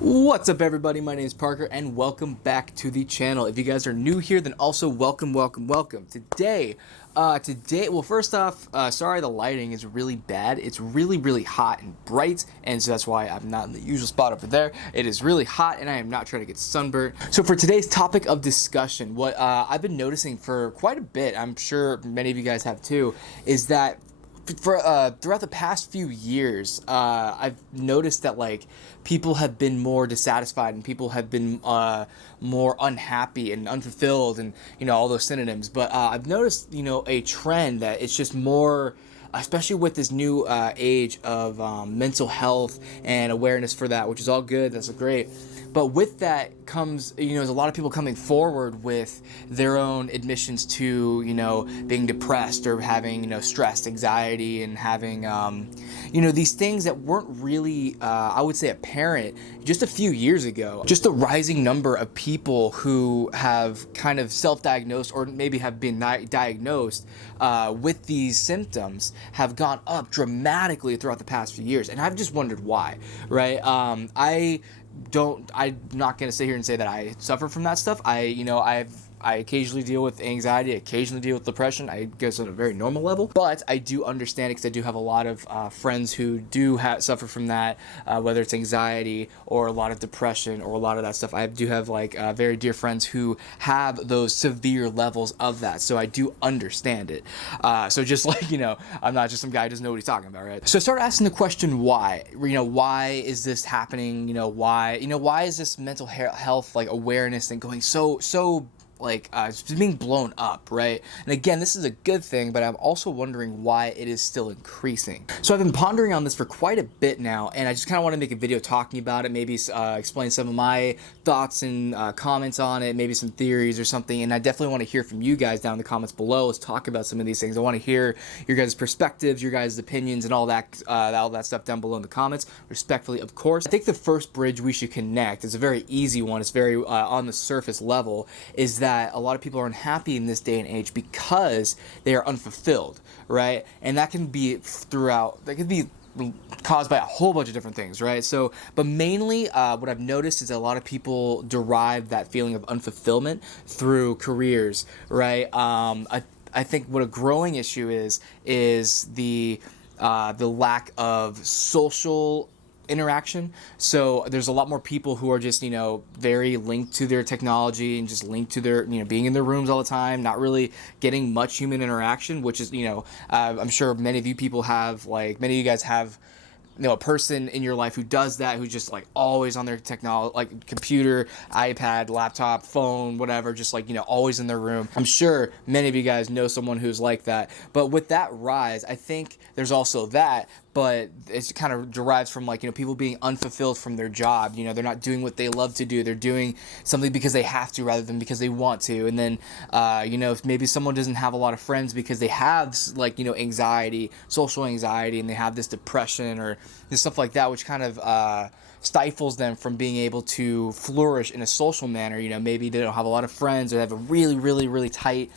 What's up, everybody? My name is Parker and welcome back to the channel. If you guys are new here, then also welcome. Today, well, first off, sorry the lighting is really bad. It's really hot and bright, and so that's why I'm not in the usual spot over there. It is really hot and I am not trying to get sunburnt. So for today's topic of discussion, what I've been noticing for quite a bit, I'm sure many of you guys have too, is that throughout the past few years, I've noticed that like people have been more dissatisfied and people have been more unhappy and unfulfilled and all those synonyms. But I've noticed a trend that it's just more, especially with this new age of mental health and awareness for that, which is all good. That's great. But with that comes, there's a lot of people coming forward with their own admissions to, being depressed or having, stress, anxiety, and having, these things that weren't really, I would say, apparent just a few years ago. Just a rising number of people who have kind of self-diagnosed or maybe have been diagnosed with these symptoms have gone up dramatically throughout the past few years. And I've just wondered why, right? I'm not going to sit here and say that I suffer from that stuff. I occasionally deal with anxiety, I occasionally deal with depression, I guess on a very normal level, but I do understand it because I do have a lot of friends who do suffer from that, whether it's anxiety or a lot of depression or a lot of that stuff. I do have very dear friends who have those severe levels of that, so I do understand it. So just I'm not just some guy who doesn't know what he's talking about, right? So I started asking the question why. Why is this happening? Why is this mental health awareness thing going so it's being blown up, right? And again, this is a good thing, but I'm also wondering why it is still increasing. So I've been pondering on this for quite a bit now, and I just kind of want to make a video talking about it, maybe explain some of my thoughts and comments on it, maybe some theories or something, and I definitely want to hear from you guys down in the comments below. Let's talk about some of these things. I want to hear your guys' perspectives, your guys' opinions, and all that stuff down below in the comments, respectfully, of course. I think the first bridge we should connect is a very easy one. It's very on the surface level, is that a lot of people are unhappy in this day and age because they are unfulfilled, right? And that can be caused by a whole bunch of different things, right? So, but mainly what I've noticed is that a lot of people derive that feeling of unfulfillment through careers, right? I think what a growing issue is the lack of social interaction. So there's a lot more people who are just very linked to their technology and just linked to their being in their rooms all the time, not really getting much human interaction, which is I'm sure many of you people have, many of you guys have a person in your life who does that, who's just always on their technology, computer, iPad, laptop, phone, whatever, just always in their room. I'm sure many of you guys know someone who's like that. But with that rise, I think there's also that, but it kind of derives from people being unfulfilled from their job. They're not doing what they love to do. They're doing something because they have to rather than because they want to. And then if maybe someone doesn't have a lot of friends because they have anxiety, social anxiety, and they have this depression or this stuff like that, which kind of stifles them from being able to flourish in a social manner. Maybe they don't have a lot of friends, or they have a really tight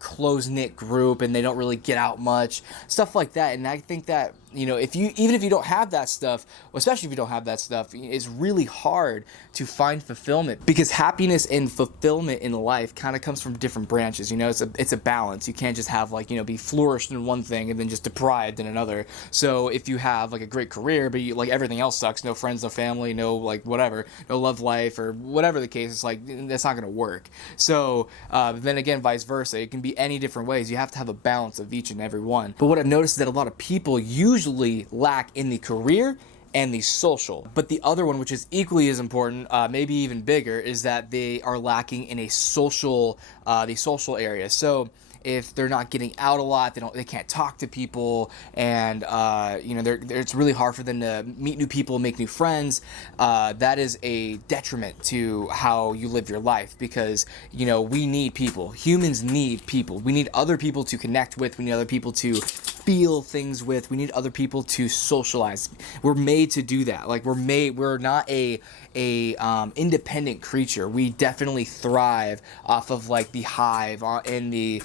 close-knit group and they don't really get out much, stuff like that. And I think that even if you don't have that stuff, especially if you don't have that stuff, it's really hard to find fulfillment, because happiness and fulfillment in life kind of comes from different branches. It's a balance. You can't just have be flourished in one thing and then just deprived in another. So if you have a great career, but everything else sucks, no friends, no family, no whatever, no love life, or whatever the case, it's that's not going to work. So then again, vice versa, it can be any different ways. You have to have a balance of each and every one. But what I've noticed is that a lot of people usually lack in the career and the social. But the other one, which is equally as important, maybe even bigger, is that they are lacking in a social, the social area. So if they're not getting out a lot, they can't talk to people, and it's really hard for them to meet new people, make new friends. That is a detriment to how you live your life, because we need people. Humans need people. We need other people to connect with. We need other people to feel things with. We need other people to socialize. We're made to do that. We're not a independent creature. We definitely thrive off of the hive and the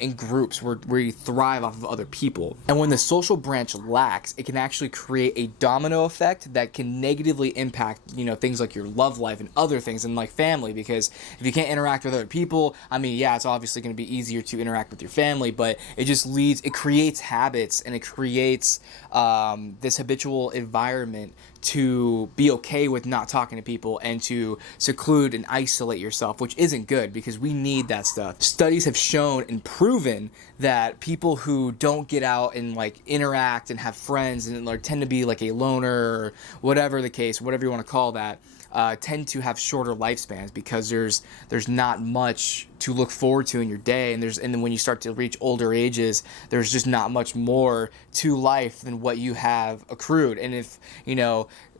in groups where you thrive off of other people. And when the social branch lacks, it can actually create a domino effect that can negatively impact, things like your love life and other things, and like family, because if you can't interact with other people, I mean, yeah, it's obviously going to be easier to interact with your family, but it creates habits, and it creates this habitual environment to be okay with not talking to people and to seclude and isolate yourself, which isn't good, because we need that stuff. Studies have shown and proven that people who don't get out and like interact and have friends and like tend to be like a loner, or whatever the case, whatever you want to call that, tend to have shorter lifespans, because there's not much to look forward to in your day, and then when you start to reach older ages, there's just not much more to life than what you have accrued. And if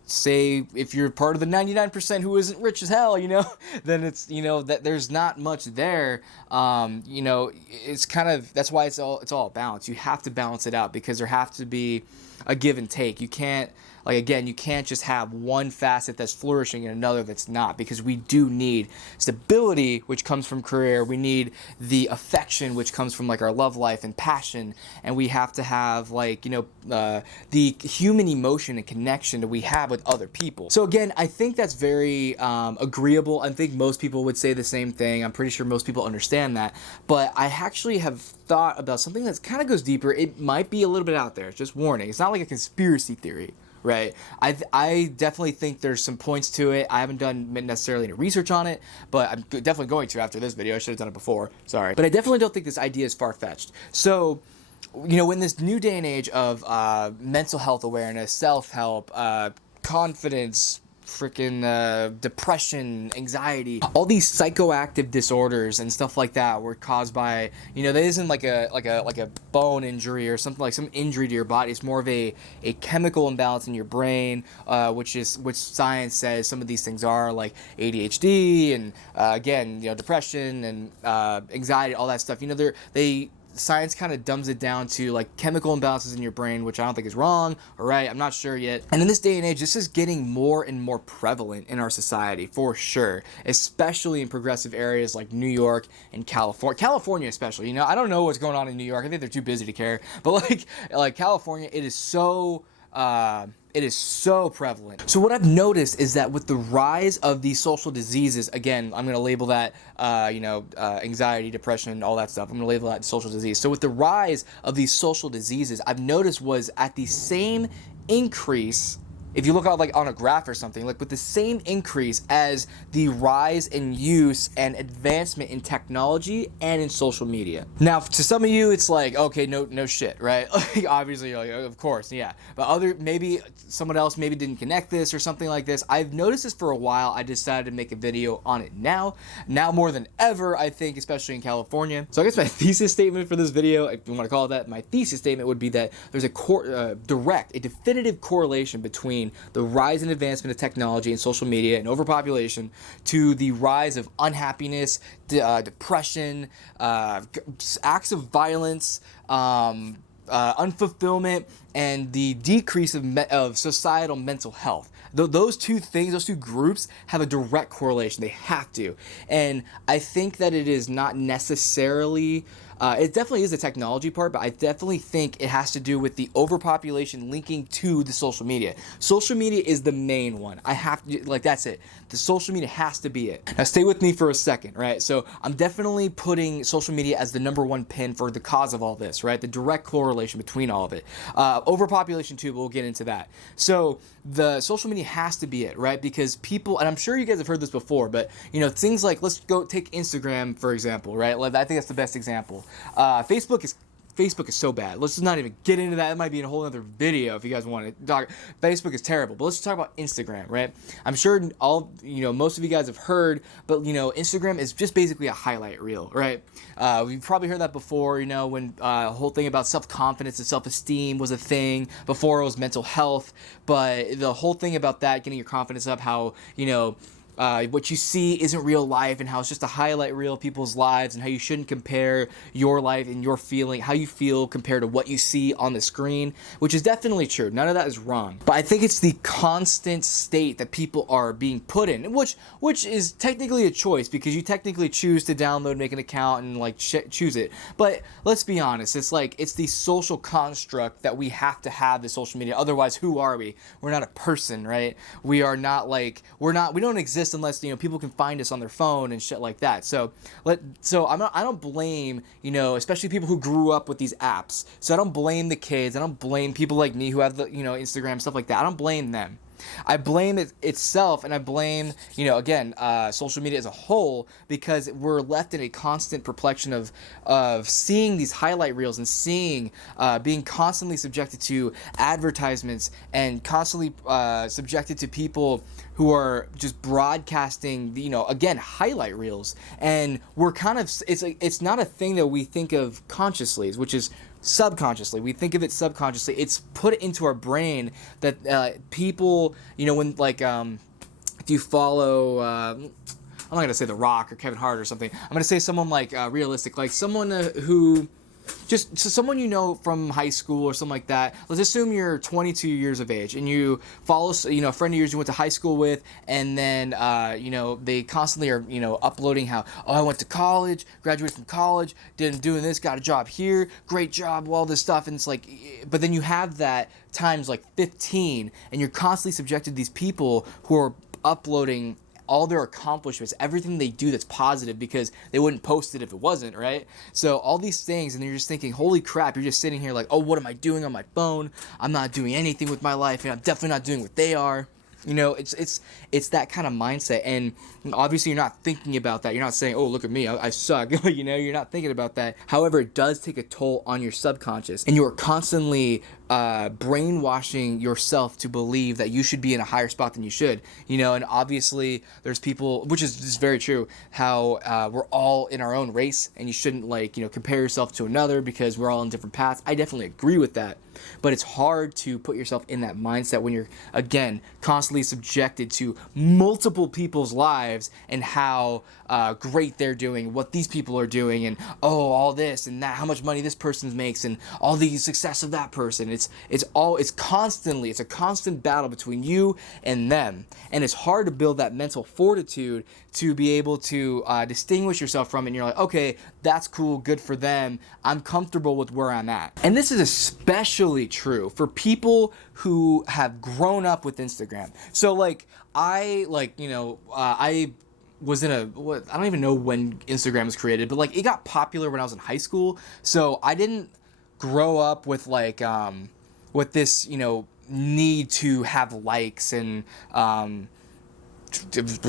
say if you're part of the 99% who isn't rich as hell, then it's that there's not much there. It's kind of, that's why it's all balance. You have to balance it out, because there have to be a give and take. You can't just have one facet that's flourishing and another that's not, because we do need stability, which comes from career. We need the affection, which comes from like our love life and passion, and we have to have the human emotion and connection that we have with other people. So again, I think that's very agreeable. I think most people would say the same thing. I'm pretty sure most people understand that, but I actually have thought about something that kind of goes deeper. It might be a little bit out there, just warning. It's not like a conspiracy theory, right? I definitely think there's some points to it. I haven't done necessarily any research on it, but I'm definitely going to after this video. I should have done it before, sorry. But I definitely don't think this idea is far-fetched. So, in this new day and age of mental health awareness, self-help, confidence, freaking depression, anxiety, all these psychoactive disorders and stuff like that were caused by, that isn't like a bone injury or something, like some injury to your body. It's more of a chemical imbalance in your brain, which science says some of these things are, like ADHD and again, depression and anxiety, all that stuff. Science kind of dumbs it down to like chemical imbalances in your brain, which I don't think is wrong or right. I'm not sure yet. And in this day and age, this is getting more and more prevalent in our society, for sure, especially in progressive areas like New York and California especially. I don't know what's going on in New York. I think they're too busy to care. But like California, it is so prevalent. So what I've noticed is that with the rise of these social diseases, again, I'm going to label that, anxiety, depression, all that stuff. I'm going to label that social disease. So with the rise of these social diseases, I've noticed was at the same increase, if you look out like on a graph or something, like with the same increase as the rise in use and advancement in technology and in social media. Now, to some of you, it's like, okay, no shit, right? Like, obviously, you're like, of course, yeah. But maybe someone else maybe didn't connect this or something like this. I've noticed this for a while. I decided to make a video on it now more than ever, I think, especially in California. So I guess my thesis statement for this video, if you want to call it that, my thesis statement would be that there's a definitive correlation between the rise and advancement of technology and social media and overpopulation to the rise of unhappiness, depression, acts of violence, unfulfillment, and the decrease of societal mental health. Those two groups have a direct correlation. They have to. And I think that it is not necessarily... it definitely is the technology part, but I definitely think it has to do with the overpopulation linking to the social media. Social media is the main one. That's it. The social media has to be it. Now stay with me for a second, right? So I'm definitely putting social media as the number one pin for the cause of all this, right? The direct correlation between all of it. Overpopulation too, but we'll get into that. So the social media has to be it, right? Because people, and I'm sure you guys have heard this before, but things like, let's go take Instagram, for example, right? I think that's the best example. Facebook is so bad. Let's just not even get into that. It might be in a whole other video if you guys want to talk. Facebook is terrible. But let's talk about Instagram, right? I'm sure most of you guys have heard, but Instagram is just basically a highlight reel, right? We've probably heard that before, when the whole thing about self-confidence and self-esteem was a thing. Before it was mental health, but the whole thing about that, getting your confidence up, how, what you see isn't real life, and how it's just a highlight reel of people's lives, and how you shouldn't compare your life and your feeling, how you feel compared to what you see on the screen, which is definitely true. None of that is wrong. But I think it's the constant state that people are being put in, which is technically a choice, because you technically choose to download, make an account, and like choose it. But let's be honest, it's the social construct that we have to have the social media. Otherwise, who are we? We're not a person, right? We are not we don't exist unless people can find us on their phone and shit like that. So I don't blame especially people who grew up with these apps. So I don't blame the kids. I don't blame people like me who have the Instagram, stuff like that. I don't blame them. I blame it itself, and I blame, again, social media as a whole, because we're left in a constant perplexion of seeing these highlight reels and being constantly subjected to advertisements, and constantly subjected to people who are just broadcasting, again, highlight reels. And we're kind of, it's not a thing that we think of consciously, which is subconsciously. We think of it subconsciously. It's put into our brain that people, when if you follow, I'm not going to say The Rock or Kevin Hart or something. I'm going to say someone like realistic, like someone who just someone from high school or something like that. Let's assume you're 22 years of age and you follow a friend of yours you went to high school with, and then they constantly are uploading how, oh, I went to college, graduated from college, doing this, got a job here, great job, all this stuff. And it's like, but then you have that times like 15, and you're constantly subjected to these people who are uploading all their accomplishments, everything they do that's positive, because they wouldn't post it if it wasn't, right? So all these things, and you're just thinking, holy crap, you're just sitting here like, oh, what am I doing on my phone? I'm not doing anything with my life, and I'm definitely not doing what they are. It's that kind of mindset, and obviously you're not thinking about that. You're not saying, oh, look at me, I suck. You're not thinking about that. However, it does take a toll on your subconscious, and you are constantly brainwashing yourself to believe that you should be in a higher spot than you should. And obviously there's people, which is just very true, how we're all in our own race, and you shouldn't compare yourself to another, because we're all on different paths. I definitely agree with that. But it's hard to put yourself in that mindset when you're, again, constantly subjected to multiple people's lives and how great they're doing, what these people are doing, and all this and that, how much money this person makes, and all the success of that person. It's a constant battle between you and them, and it's hard to build that mental fortitude to be able to distinguish yourself from it. And you're like, okay, that's cool, good for them, I'm comfortable with where I'm at. And this is especially true for people who have grown up with Instagram. So I was in I don't even know when Instagram was created, but it got popular when I was in high school. So I didn't grow up with with this need to have likes and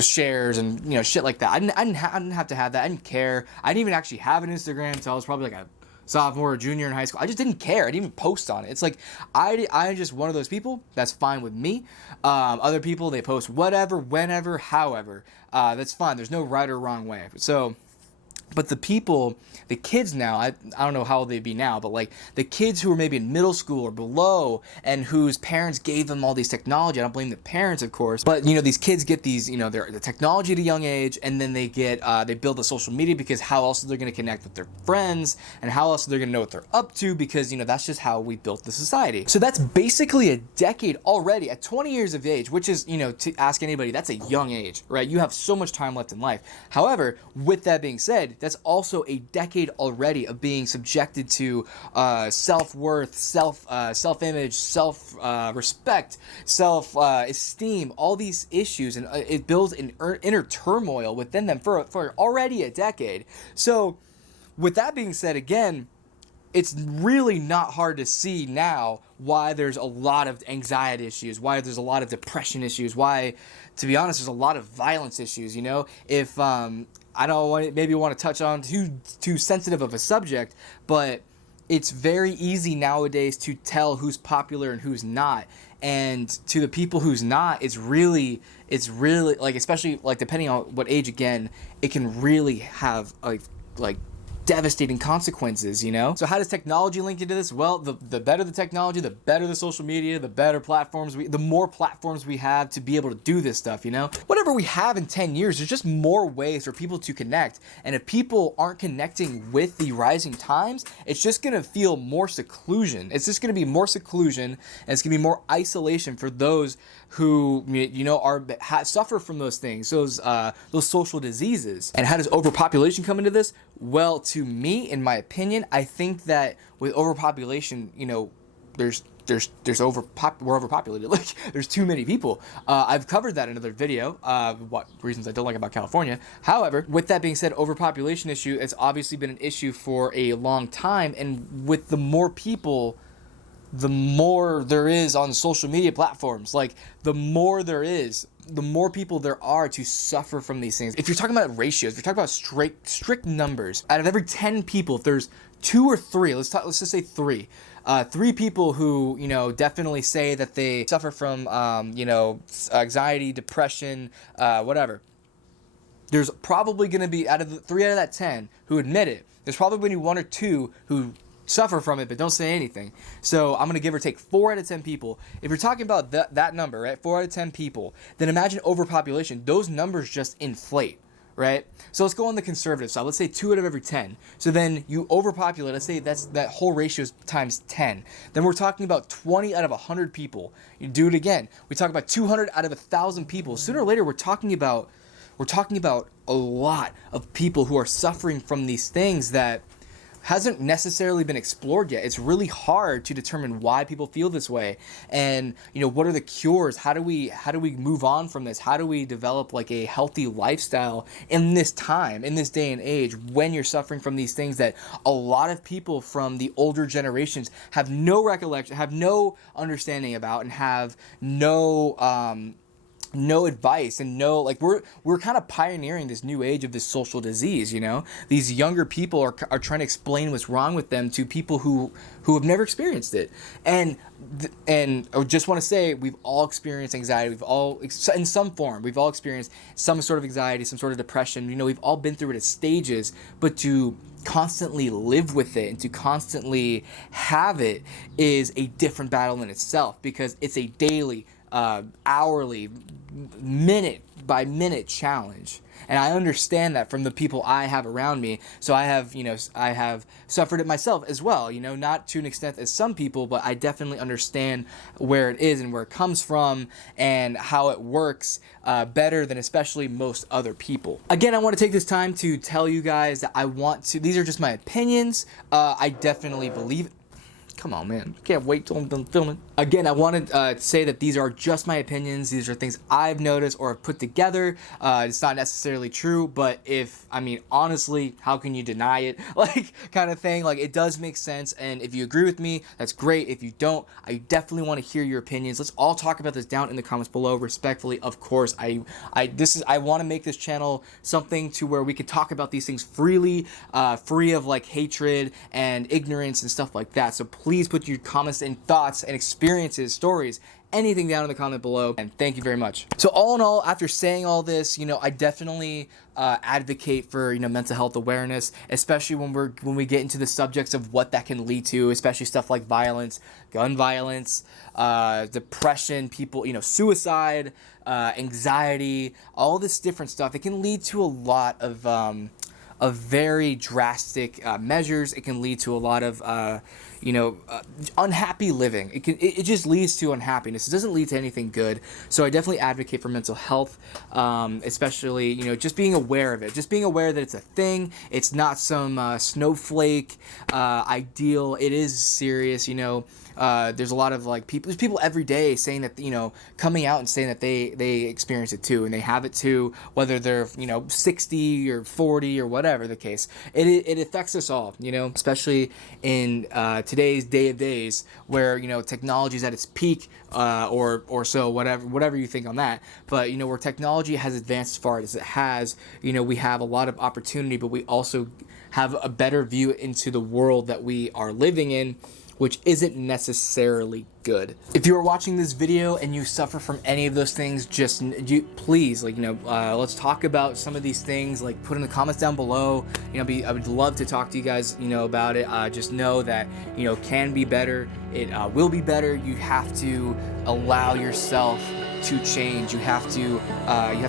shares and shit like that. I didn't have to have that. I didn't care. I didn't even actually have an Instagram until I was probably a sophomore or junior in high school. I just didn't care. I didn't even post on it. It's like I just one of those people. That's fine with me. Other people, they post whatever, whenever, however. That's fine. There's no right or wrong way. So, but the kids now, I don't know how old they'd be now, but the kids who are maybe in middle school or below, and whose parents gave them all these technology. I don't blame the parents, of course, but these kids get these, the technology at a young age, and then they build the social media, because how else are they going to connect with their friends, and how else are they going to know what they're up to, because that's just how we built the society. So that's basically a decade already at 20 years of age, which is, to ask anybody, that's a young age, right? You have so much time left in life. However, with that being said, that's also a decade already of being subjected to self-worth, self-image, self-respect, self-esteem, all these issues, and it builds an inner turmoil within them for already a decade. So with that being said, again, it's really not hard to see now why there's a lot of anxiety issues, why there's a lot of depression issues, why, to be honest, there's a lot of violence issues. If I don't want to touch on too sensitive of a subject, but it's very easy nowadays to tell who's popular and who's not. And to the people who's not, it's really especially depending on what age, again, it can really have devastating consequences, you know? So how does technology link into this? Well, the better the technology, the better the social media, the better platforms, the more platforms we have to be able to do this stuff, you know? Whatever we have in 10 years, there's just more ways for people to connect. And if people aren't connecting with the rising times, it's just gonna feel more seclusion. It's just gonna be more seclusion, and it's gonna be more isolation for those who, you know, suffer from those things, those social diseases. And how does overpopulation come into this? Well, to me, in my opinion, I think that with overpopulation, you know, we're overpopulated. Like, there's too many people. I've covered that in another video, what reasons I don't like about California. However, with that being said, overpopulation issue, it's obviously been an issue for a long time, and with the more people, the more there is on social media platforms. Like, the more there is, the more people there are to suffer from these things. If you're talking about ratios, if you're talking about strict numbers, out of every 10 people, if there's 2 or 3, let's just say 3, 3 people who, you know, definitely say that they suffer from, you know, anxiety, depression, whatever. There's probably going to be, out of the 3 out of that 10 who admit it, there's probably going to be 1 or 2 who suffer from it but don't say anything. So I'm going to give or take 4 out of 10 people. If you're talking about that number, right, 4 out of 10 people, then imagine overpopulation. Those numbers just inflate, right? So let's go on the conservative side. Let's say 2 out of every 10. So then you overpopulate. Let's say that whole ratio is times 10. Then we're talking about 20 out of 100 people. You do it again. We talk about 200 out of 1,000 people. Sooner or later, we're talking about a lot of people who are suffering from these things that hasn't necessarily been explored yet. It's really hard to determine why people feel this way, and, you know, what are the cures? How do we move on from this? How do we develop like a healthy lifestyle in this time, in this day and age, when you're suffering from these things that a lot of people from the older generations have no recollection, have no understanding about, and have no advice, and no, like, we're kind of pioneering this new age of this social disease, you know? These younger people are trying to explain what's wrong with them to people who have never experienced it. And I just want to say, we've all experienced anxiety. We've all, in some form, we've all experienced some sort of anxiety, some sort of depression. You know, we've all been through it at stages, but to constantly live with it and to constantly have it is a different battle in itself, because it's a daily, hourly, minute by minute challenge. And I understand that from the people I have around me. So I have suffered it myself as well, you know, not to an extent as some people, but I definitely understand where it is and where it comes from and how it works better than especially most other people. Again, I want to take this time to tell you guys that these are just my opinions. I definitely believe it. Come on, man. Can't wait till I'm done filming. Again, I wanted to say that these are just my opinions. These are things I've noticed or have put together. It's not necessarily true, but honestly, how can you deny it? Like, kind of thing. Like, it does make sense, and if you agree with me, that's great. If you don't, I definitely want to hear your opinions. Let's all talk about this down in the comments below, respectfully, of course. I want to make this channel something to where we can talk about these things freely, free of, like, hatred and ignorance and stuff like that. So please put your comments and thoughts and experiences, stories, anything down in the comment below, and thank you very much. So all in all, after saying all this, you know, I definitely advocate for, you know, mental health awareness, especially when we get into the subjects of what that can lead to, especially stuff like violence, gun violence, depression, people, you know, suicide, anxiety, all this different stuff. It can lead to a lot of very drastic measures. It can lead to a lot of unhappy living. It just leads to unhappiness. It doesn't lead to anything good. So I definitely advocate for mental health, especially, you know, just being aware of it, just being aware that it's a thing. It's not some snowflake ideal. It is serious, you know. There's a lot of there's people every day saying that, you know, coming out and saying that they experience it too, and they have it too, whether they're, you know, 60 or 40 or whatever the case. It affects us all, you know, especially in today's day of days where, you know, technology is at its peak, or so, whatever you think on that. But, you know, where technology has advanced as far as it has, you know, we have a lot of opportunity, but we also have a better view into the world that we are living in, which isn't necessarily good. If you are watching this video and you suffer from any of those things, please, let's talk about some of these things. Like, put in the comments down below. I would love to talk to you guys, about it. Just know that, can be better. It will be better. You have to allow yourself to change. You have to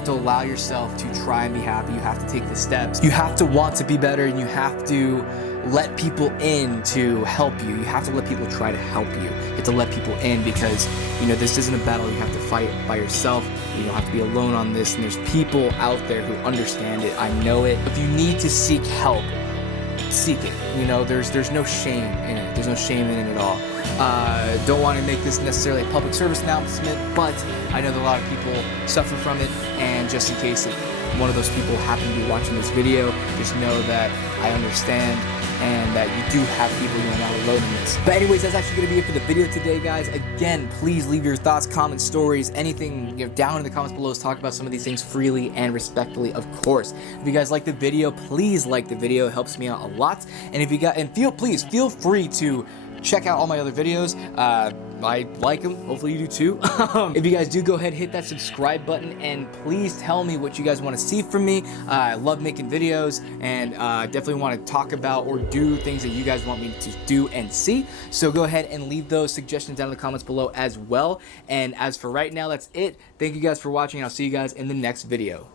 allow yourself to try and be happy. You have to take the steps. You have to want to be better, and you have to let people in to help you. You have to let people try to help you. You have to let people in, because this isn't a battle you have to fight by yourself. You don't have to be alone on this, and there's people out there who understand it. I know it. If you need to seek help, seek it. There's no shame in it. There's no shame in it at all. Don't want to make this necessarily a public service announcement, but I know that a lot of people suffer from it, and just in case one of those people happen to be watching this video, just know that I understand, and that you do have people who are not alone in this. But anyways, that's actually going to be it for the video today, guys. Again, please leave your thoughts, comments, stories, anything down in the comments below. Let's talk about some of these things freely and respectfully, of course. If you guys like the video, please like the video. It helps me out a lot. And if you please feel free to check out all my other videos. I like them. Hopefully you do too. If you guys do, go ahead, hit that subscribe button, and please tell me what you guys want to see from me. I love making videos, and definitely want to talk about or do things that you guys want me to do and see. So go ahead and leave those suggestions down in the comments below as well. And as for right now, that's it. Thank you guys for watching, and I'll see you guys in the next video.